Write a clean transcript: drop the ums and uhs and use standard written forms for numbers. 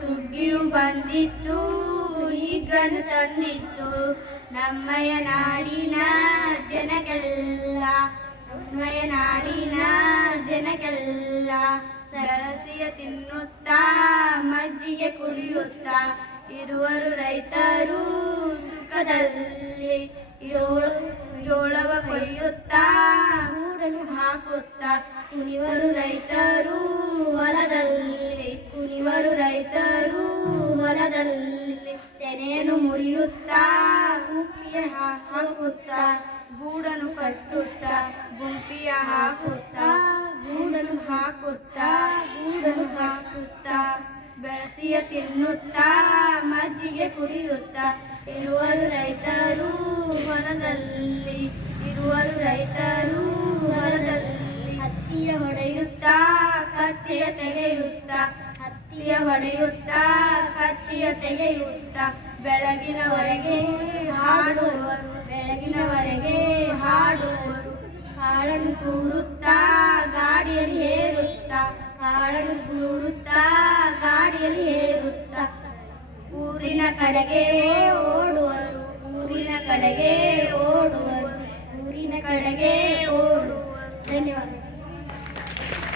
ಸುಗ್ಗಿಯು ಬಂದಿತ್ತು ಹಿಗ್ಗನ್ನು ತಂದಿತ್ತು ನಮ್ಮಯ ನಾಡಿನ ಜನಗೆಲ್ಲ ನಮ್ಮಯ ನಾಡಿನ ಜನಗೆಲ್ಲ ಸರಸಿಯ ತಿನ್ನುತ್ತಾ ಮಜ್ಜಿಗೆ ಕುಡಿಯುತ್ತಾ ಇರುವರು ರೈತರು ಸುಖದಲ್ಲಿ ಜೋಳವ ಕೊಯ್ಯುತ್ತಾ ಗೂಡನ್ನು ಹಾಕುತ್ತಾ ಕುಣಿವರು ರೈತರು ಹೊಲದಲ್ಲಿ ಕುಣಿವರು ರೈತರು ಹೊಲದಲ್ಲಿ ತೆನೆಯನ್ನು ಮುರಿಯುತ್ತಾ ಗುಂಪಿಯ ಹಾಕುತ್ತಾ ಗೂಡನ್ನು ಕಟ್ಟುತ್ತಾ ಗುಂಪಿಯ ಹಾಕುತ್ತಾ ಗೂಡನ್ನು ಹಾಕುತ್ತಾ ಗೂಡನ್ನು ಹಾಕುತ್ತಾ ಬೆಳಸಿಯ ತಿನ್ನುತ್ತಾ ಮಜ್ಜಿಗೆ ಕುಡಿಯುತ್ತಾ ಇರುವರು ರೈತರು ಹೊಲದಲ್ಲಿ ಇರುವರು ರೈತರು ಹೊಲದಲ್ಲಿ ಹತ್ತಿಯ ಹೊಡೆಯುತ್ತಾ ಕತ್ತಿಯ ತೆಗೆಯುತ್ತಾ ಹತ್ತಿಯ ಹೊಡೆಯುತ್ತಾ ಕತ್ತಿಯ ತೆಗೆಯುತ್ತಾ ಬೆಳಗಿನವರೆಗೆ ಹಾಡುವರು ಬೆಳಗಿನವರೆಗೆ ಹಾಡುವರು ಕಾಳನ್ನು ತೂರುತ್ತಾ ಗಾಡಿಯಲ್ಲಿ ಹೇರುತ್ತಾ ಕಾಳನ್ನು ತೂರುತ್ತಾ ಗಾಡಿಯಲ್ಲಿ ಹೇರುತ್ತಾ ಊರಿನ ಕಡೆಗೆ ಓಡುವರು ಊರಿನ ಕಡೆಗೆ ಓಡುವರು ಊರಿನ ಕಡೆಗೆ